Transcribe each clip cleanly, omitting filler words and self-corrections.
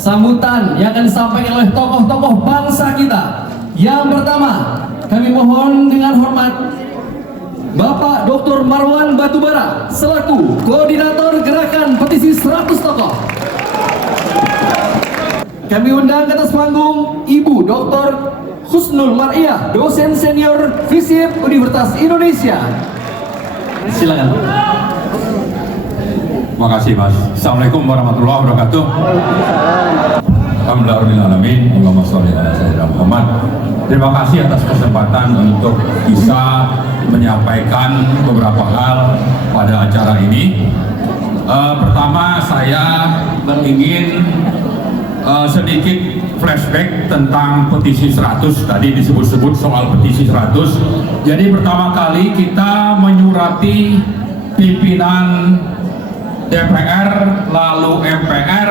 sambutan yang akan disampaikan oleh tokoh-tokoh bangsa kita. Yang pertama, kami mohon dengan hormat Bapak Dr. Marwan Batubara selaku Koordinator Gerakan Petisi 100 Tokoh. Kami undang ke atas panggung Ibu Dr. Husnul Mar'iyah, dosen senior FISIP Universitas Indonesia. Silakan. Terima kasih Mas. Assalamualaikum warahmatullahi wabarakatuh. Alhamdulillahirrahmanirrahim. Allahumma sholli ala sayyidina Muhammad. Terima kasih atas kesempatan untuk bisa menyampaikan beberapa hal pada acara ini. Pertama, saya ingin sedikit flashback tentang petisi 100. Tadi disebut-sebut soal petisi 100. Jadi pertama kali kita menyurati pimpinan DPR, lalu MPR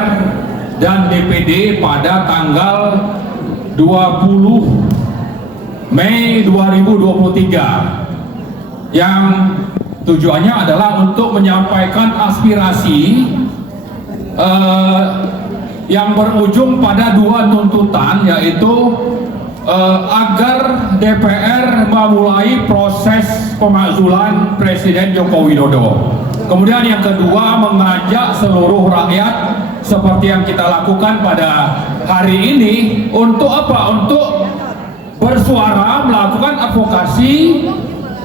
dan DPD pada tanggal 20 Mei 2023 yang tujuannya adalah untuk menyampaikan aspirasi yang berujung pada dua tuntutan, yaitu agar DPR memulai proses pemakzulan Presiden Joko Widodo. Kemudian yang kedua, mengajak seluruh rakyat seperti yang kita lakukan pada hari ini untuk apa? Untuk bersuara, melakukan advokasi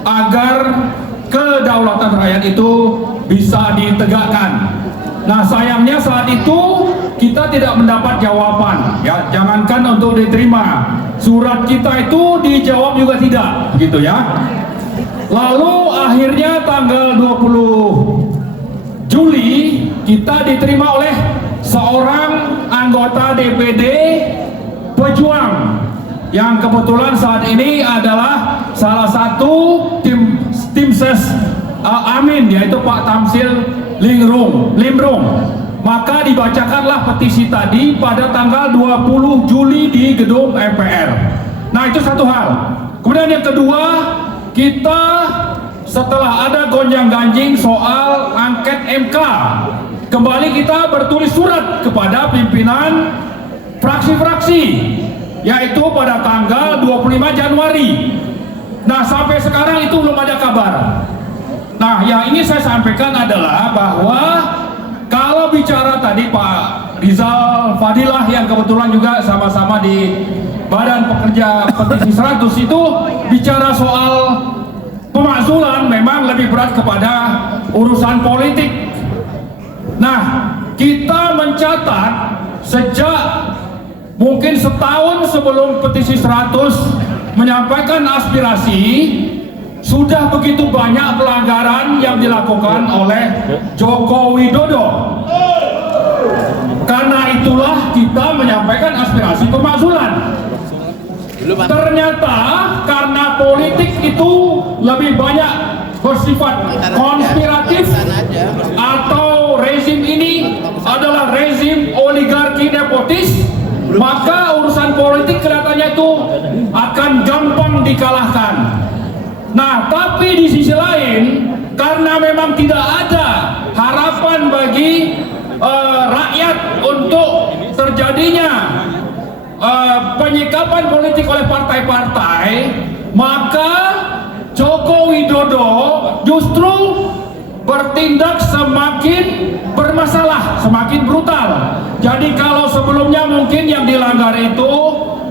agar kedaulatan rakyat itu bisa ditegakkan. Nah, sayangnya saat itu kita tidak mendapat jawaban, ya, jangankan untuk diterima, surat kita itu dijawab juga tidak, gitu ya. Lalu akhirnya tanggal 20 Juli kita diterima oleh seorang anggota DPD Pejuang yang kebetulan saat ini adalah salah satu tim ses Amin, yaitu Pak Tamsil Limrung. Maka dibacakanlah petisi tadi pada tanggal 20 Juli di gedung MPR. Nah, itu satu hal. Kemudian yang kedua, kita setelah ada gonjang-ganjing soal angket MK, kembali kita bertulis surat kepada pimpinan fraksi-fraksi, yaitu pada tanggal 25 Januari. Nah, sampai sekarang itu belum ada kabar. Nah, yang ini saya sampaikan adalah bahwa kalau bicara tadi Pak Rizal Fadilah yang kebetulan juga sama-sama di Badan Pekerja Petisi 100 itu bicara soal pemakzulan memang lebih berat kepada urusan politik. Nah, kita mencatat sejak mungkin setahun sebelum petisi 100 menyampaikan aspirasi, sudah begitu banyak pelanggaran yang dilakukan oleh Joko Widodo. Karena itulah kita menyampaikan aspirasi pemakzulan. Ternyata karena politik itu lebih banyak bersifat konspiratif, atau rezim ini adalah rezim oligarki nepotis, maka urusan politik kelihatannya itu akan gampang dikalahkan. Nah, tapi di sisi lain, karena memang tidak ada harapan bagi rakyat untuk terjadinya penyikapan politik oleh partai-partai, maka Joko Widodo justru bertindak semakin bermasalah, semakin brutal. Jadi kalau sebelumnya mungkin yang dilanggar itu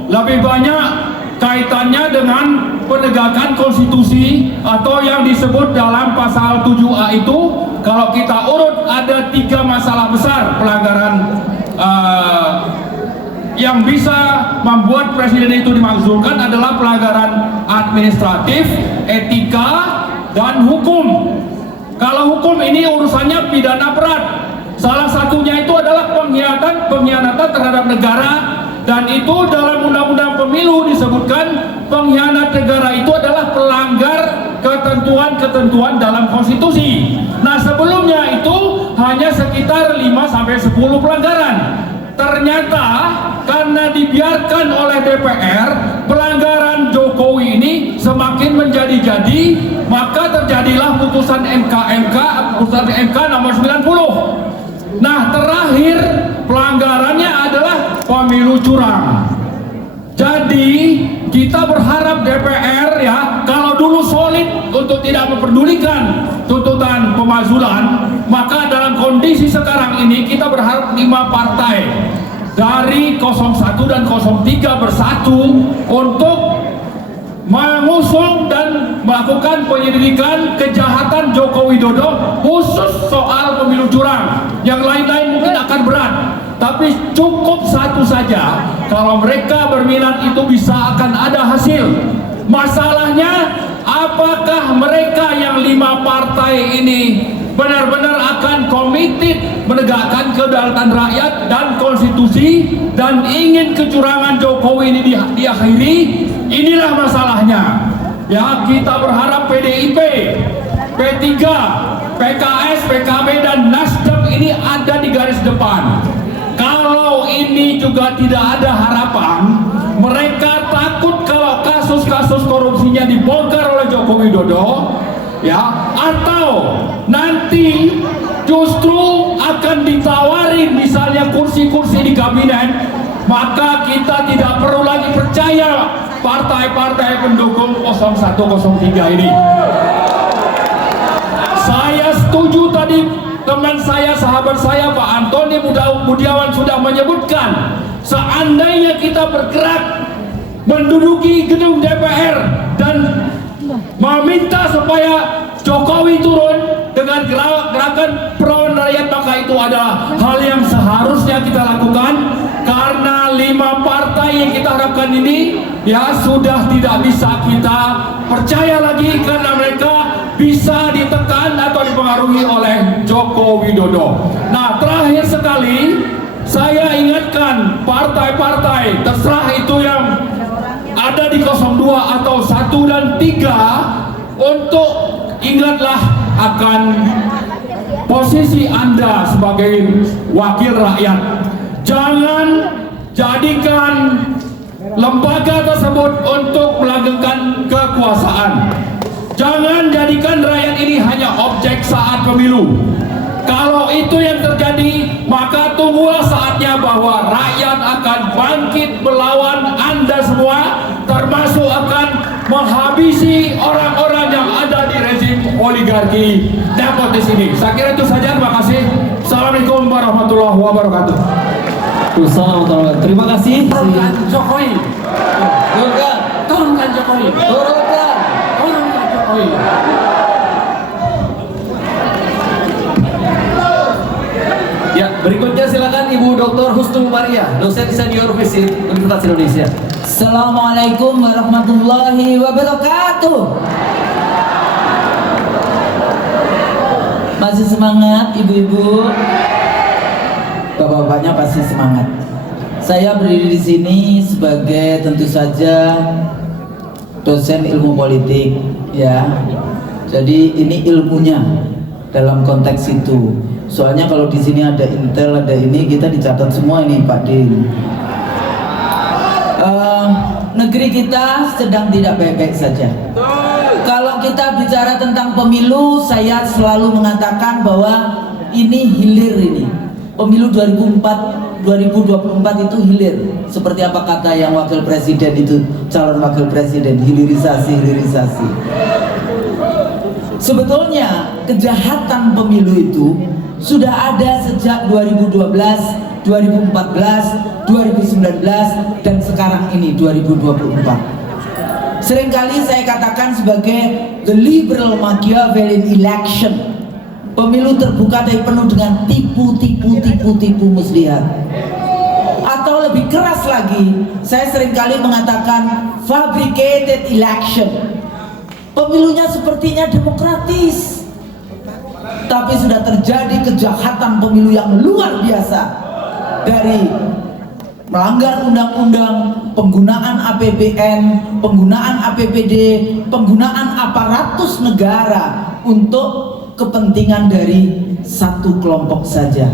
lebih banyak kaitannya dengan penegakan konstitusi atau yang disebut dalam pasal 7A itu, kalau kita urut ada 3 masalah besar pelanggaran yang bisa membuat presiden itu dimakzulkan adalah pelanggaran administratif, etika, dan hukum. Kalau hukum ini urusannya pidana berat. Salah satunya itu adalah pengkhianatan terhadap negara, dan itu dalam undang-undang pemilu disebutkan pengkhianat negara itu adalah pelanggar ketentuan-ketentuan dalam konstitusi. Nah, sebelumnya itu hanya sekitar 5-10 pelanggaran. Ternyata karena dibiarkan oleh DPR, pelanggaran Jokowi ini semakin menjadi-jadi, maka terjadilah putusan putusan MK nomor 90. Nah, terakhir pelanggarannya adalah curang. Jadi kita berharap DPR ya, kalau dulu solid untuk tidak memperdulikan tuntutan pemakzulan, maka dalam kondisi sekarang ini kita berharap 5 partai dari 01 dan 03 bersatu untuk mengusung dan melakukan penyelidikan kejahatan Joko Widodo khusus soal pemilu curang. Yang lain-lain mungkin akan berat, tapi cukup satu saja. Kalau mereka berminat itu bisa akan ada hasil. Masalahnya apakah mereka yang 5 partai ini benar-benar akan komited menegakkan kedaulatan rakyat dan konstitusi dan ingin kecurangan Jokowi ini diakhiri? Inilah masalahnya. Ya, kita berharap PDIP, P3, PKS, PKB dan Nasdem ini ada di garis depan. Kalau ini juga tidak ada harapan, mereka takut kalau kasus-kasus korupsinya dibongkar oleh Joko Widodo, ya, atau nanti justru akan ditawari misalnya kursi-kursi di kabinet, maka kita tidak perlu lagi percaya partai-partai pendukung 0103 ini. Saya setuju tadi teman saya, sahabat saya Pak Antoni Budiawan sudah menyebutkan, seandainya kita bergerak menduduki gedung DPR dan meminta supaya Jokowi turun dengan gerakan pro rakyat, maka itu adalah hal yang seharusnya kita lakukan, karena 5 partai yang kita harapkan ini ya sudah tidak bisa kita percaya lagi karena mereka bisa ditekan atau dipengaruhi oleh Joko Widodo. Nah, terakhir sekali saya ingatkan partai-partai, terserah itu yang ada di 02 atau 1 dan 3, untuk ingatlah akan posisi Anda sebagai wakil rakyat. Jangan jadikan lembaga tersebut untuk melanggengkan kekuasaan. Jangan jadikan rakyat ini hanya objek saat pemilu. Kalau itu yang terjadi, maka tunggulah saatnya bahwa rakyat akan bangkit melawan Anda semua, termasuk akan menghabisi orang-orang yang ada di rezim oligarki nepotis ini. Saya kira itu saja, terima kasih. Assalamualaikum warahmatullahi wabarakatuh. Terima kasih. Turunkan Jokowi. Turunkan Jokowi. Turunkan Jokowi. Ya, berikutnya silakan Ibu Dr. Husnul Maria, dosen senior FISIP Universitas Indonesia. Assalamualaikum warahmatullahi wabarakatuh. Masih semangat ibu-ibu? Bapak-bapaknya pasti semangat. Saya berdiri di sini sebagai tentu saja dosen ilmu politik, ya. Jadi ini ilmunya dalam konteks itu. Soalnya kalau di sini ada intel, ada ini, kita dicatat semua ini Pak Din. Negeri kita sedang tidak baik-baik saja. Kalau kita bicara tentang pemilu, saya selalu mengatakan bahwa ini hilir ini. Pemilu 2024 itu hilir. Seperti apa kata yang wakil presiden itu, calon wakil presiden, hilirisasi. Sebetulnya kejahatan pemilu itu sudah ada sejak 2012, 2014, 2019 dan sekarang ini 2024. Seringkali saya katakan sebagai the liberal Machiavellian election. Pemilu terbuka tapi penuh dengan tipu muslihat. Atau lebih keras lagi, saya seringkali mengatakan fabricated election. Pemilunya sepertinya demokratis, tapi sudah terjadi kejahatan pemilu yang luar biasa, dari melanggar undang-undang, penggunaan APBN, penggunaan APBD, penggunaan aparatus negara untuk kepentingan dari satu kelompok saja.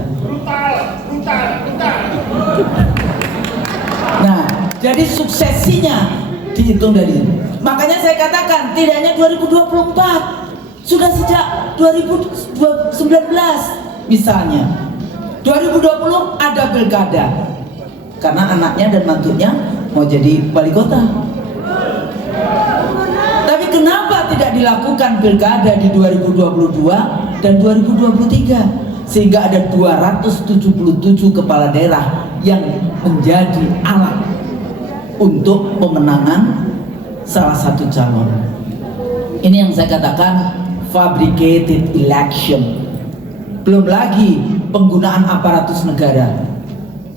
Nah, jadi suksesinya dihitung dari ini. Makanya saya katakan tidak hanya 2024, sudah sejak 2019 misalnya. 2020 ada pilkada. karena anaknya dan mantunya mau jadi wali kota. Tapi kenapa tidak dilakukan pilkada di 2022 dan 2023 sehingga ada 277 kepala daerah yang menjadi alat untuk pemenangan salah satu calon. Ini yang saya katakan fabricated election. Belum lagi penggunaan aparatus negara.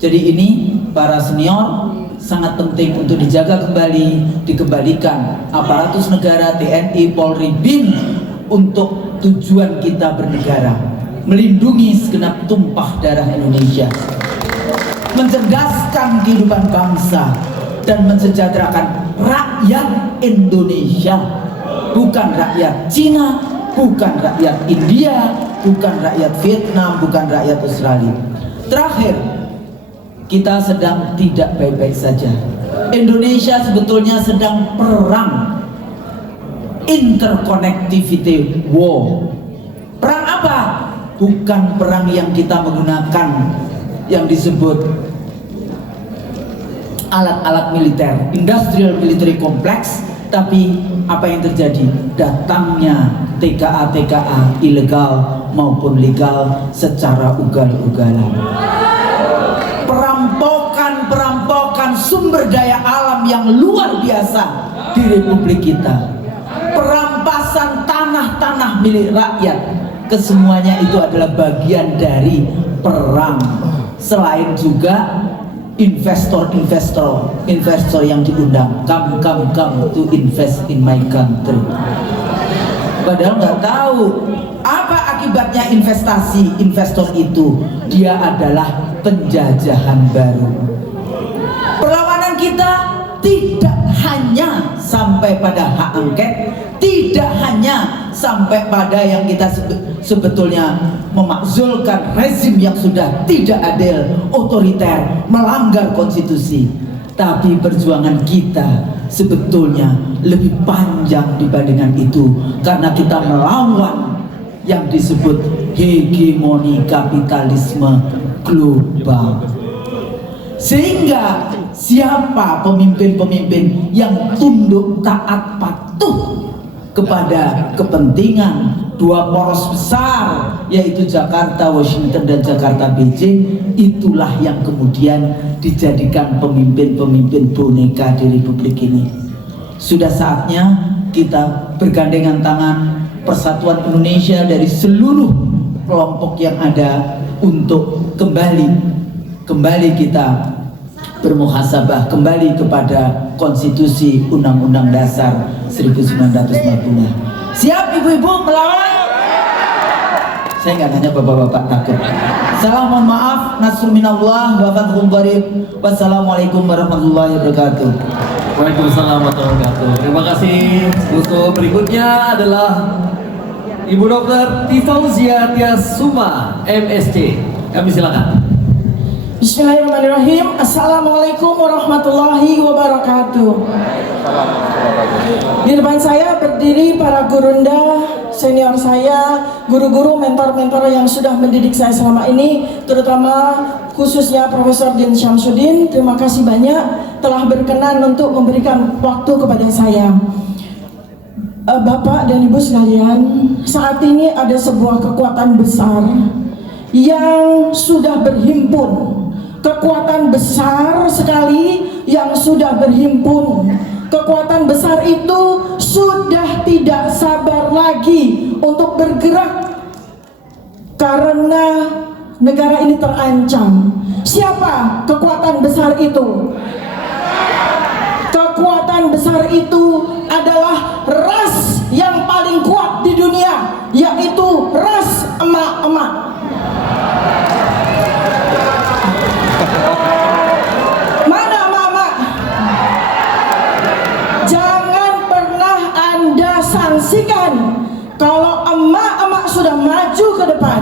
Jadi ini para senior sangat penting untuk dijaga kembali, dikembalikan aparatus negara, TNI, Polri, BIN untuk tujuan kita bernegara, melindungi segenap tumpah darah Indonesia, mencerdaskan kehidupan bangsa dan mensejahterakan rakyat Indonesia, bukan rakyat Cina, bukan rakyat India, bukan rakyat Vietnam, bukan rakyat Australia. Terakhir, kita sedang tidak baik-baik saja. Indonesia sebetulnya sedang perang interconnectivity war. Perang apa? Bukan perang yang kita menggunakan yang disebut alat-alat militer, industrial military complex, tapi apa yang terjadi? Datangnya TKA ilegal maupun legal secara ugal-ugalan. Perampokan sumber daya alam yang luar biasa di Republik kita. Perampasan tanah-tanah milik rakyat. Kesemuanya itu adalah bagian dari perang. Selain juga investor yang diundang, come to invest in my country. Padahal nggak tahu apa akibatnya investasi investor itu. Dia adalah penjajahan baru. Perlawanan kita tidak hanya sampai pada hak angket, tidak hanya sampai pada yang kita sebetulnya memakzulkan rezim yang sudah tidak adil, otoriter, melanggar konstitusi. Tapi perjuangan kita sebetulnya lebih panjang dibandingkan itu, karena kita melawan yang disebut hegemoni kapitalisme global. Sehingga siapa pemimpin-pemimpin yang tunduk taat patuh kepada kepentingan dua poros besar, yaitu Jakarta Washington dan Jakarta Beijing, itulah yang kemudian dijadikan pemimpin-pemimpin boneka di Republik ini. Sudah saatnya kita bergandengan tangan, persatuan Indonesia dari seluruh kelompok yang ada, untuk kembali kita bermuhasabah, kembali kepada konstitusi Undang-Undang Dasar 1945. Siap ibu-ibu melawan? Saya nggak nanya bapak-bapak takut. Salam, mohon maaf, nasrul minallah wa fathun qarib. Wassalamualaikum warahmatullahi wabarakatuh. Waalaikumsalam warahmatullahi wabarakatuh. Terima kasih. Untuk berikutnya adalah Ibu Dr. Tifauzia Tiasuma, MSc. Kami silakan. Bismillahirrahmanirrahim. Assalamualaikum warahmatullahi wabarakatuh. Di depan saya berdiri para gurunda, senior saya, guru-guru, mentor-mentor yang sudah mendidik saya selama ini, terutama khususnya Profesor Din Syamsuddin. Terima kasih banyak telah berkenan untuk memberikan waktu kepada saya. Bapak dan Ibu sekalian, saat ini ada sebuah kekuatan besar yang sudah berhimpun. Kekuatan besar sekali yang sudah berhimpun. Kekuatan besar itu sudah tidak sabar lagi untuk bergerak karena negara ini terancam. Siapa kekuatan besar itu? Kekuatan besar itu adalah ras yang paling kuat di dunia, yaitu ras emak-emak. Mana emak-emak? Jangan pernah Anda sangsikan kalau emak-emak sudah maju ke depan.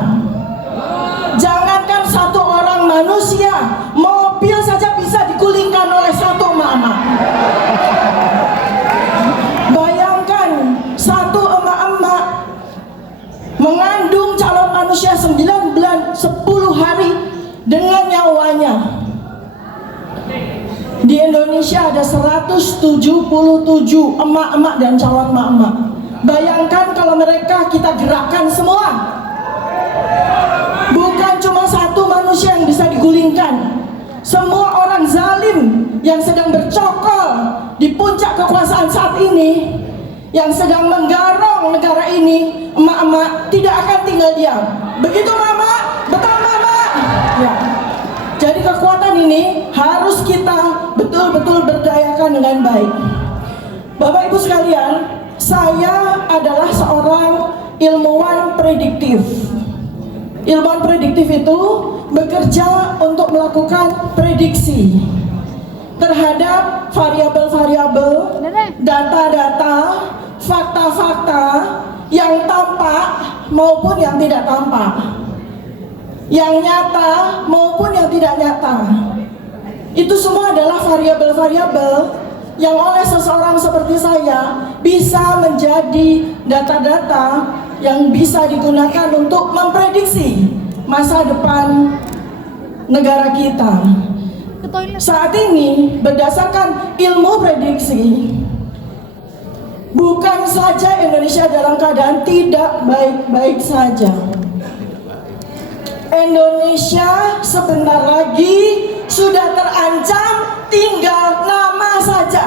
Jangankan satu orang manusia, mobil saja bisa digulingkan oleh satu emak-emak. Bayangkan satu emak-emak mengandung calon manusia 9 bulan 10 hari dengan nyawanya. Indonesia ada 177 emak-emak dan calon emak-emak. Bayangkan kalau mereka kita gerakkan semua. Bukan cuma satu manusia yang bisa digulingkan. Semua orang zalim yang sedang bercokol di puncak kekuasaan saat ini, yang sedang menggarong negara ini, emak-emak tidak akan tinggal diam. Begitu mama? Betul mama? Ya. Jadi kekuatan ini harus kita betul-betul berdayakan dengan baik. Bapak Ibu sekalian, saya adalah seorang ilmuwan prediktif. Ilmuwan prediktif itu bekerja untuk melakukan prediksi terhadap variabel-variabel, data-data, fakta-fakta yang tampak maupun yang tidak tampak, yang nyata maupun yang tidak nyata. Itu semua adalah variabel-variabel yang oleh seseorang seperti saya bisa menjadi data-data yang bisa digunakan untuk memprediksi masa depan negara kita. Saat ini berdasarkan ilmu prediksi, bukan saja Indonesia dalam keadaan tidak baik-baik saja. Indonesia sebentar lagi sudah terancam tinggal nama saja.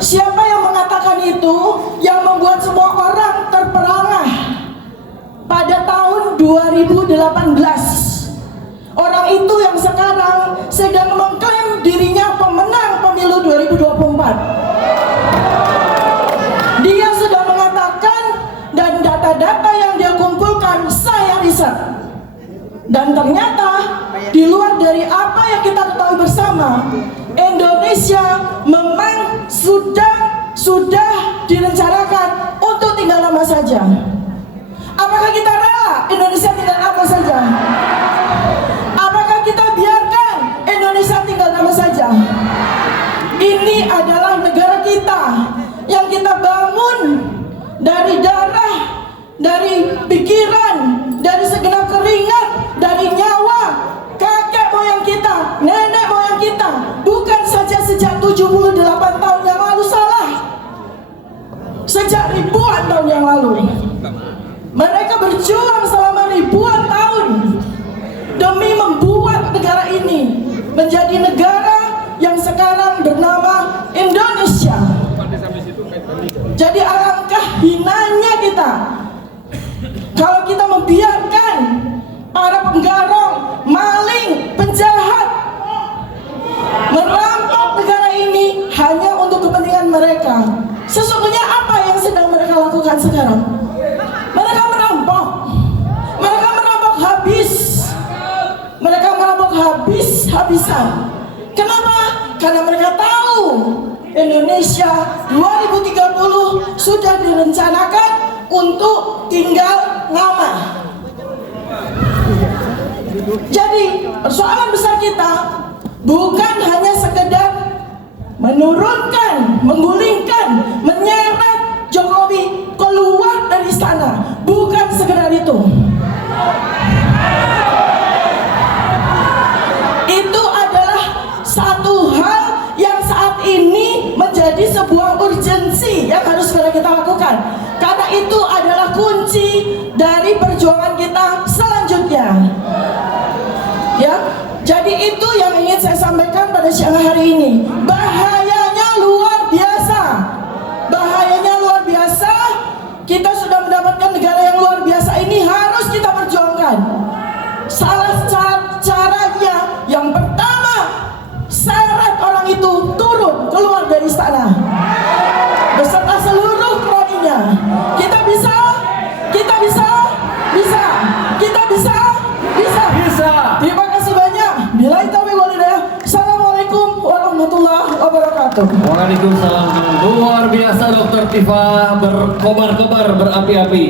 Siapa yang mengatakan itu? Yang membuat semua orang terperangah pada tahun 2018. Orang itu yang sekarang sedang mengklaim dirinya pemenang pemilu 2024. Dia sudah mengatakan, dan data-data yang dia kumpulkan saya riset, dan ternyata di luar dari apa yang kita ketahui bersama, Indonesia memang sudah direncanakan untuk tinggal nama saja. Apakah kita rela Indonesia tinggal nama saja? Apakah kita biarkan Indonesia tinggal nama saja? Ini adalah negara kita yang kita bangun dari darah, dari pikiran, dari segenap keringat, dari nyawa kakek moyang kita, nenek moyang kita. Bukan saja sejak 78 tahun yang lalu, salah. Sejak ribuan tahun yang lalu. Mereka berjuang selama ribuan tahun demi membuat negara ini menjadi negara yang sekarang bernama Indonesia. Jadi alangkah hinanya kita kalau kita membiarkan para penggarong, maling, penjahat merampok negara ini hanya untuk kepentingan mereka. Sesungguhnya apa yang sedang mereka lakukan sekarang? Mereka merampok. Mereka merampok habis. Mereka merampok habis-habisan. Kenapa? Karena mereka tahu Indonesia 2030 sudah direncanakan untuk tinggal nama. Jadi persoalan besar kita bukan hanya sekedar menurunkan, menggulingkan, menyeret Jokowi keluar dari istana. Bukan sekedar itu. Itu adalah satu hal yang saat ini menjadi sebuah urgensi yang harus segera kita lakukan. Karena itu adalah kunci dari perjuangan kita selanjutnya. Ya, jadi itu yang ingin saya sampaikan pada siang hari ini. Bahayanya luar biasa. Bahayanya luar biasa. Kita sudah mendapatkan negara yang luar biasa ini, harus kita perjuangkan. Salah caranya yang pertama, seret orang itu turun keluar dari istana beserta seluruh kroninya. Kita bisa, kita bisa, bisa, kita bisa, bisa, bisa. Terima kasih banyak. Billahi taufiq wal hidayah. Assalamualaikum warahmatullahi wabarakatuh. Waalaikumsalam. Luar biasa Dr. Tifa, berkobar-kobar, berapi-api.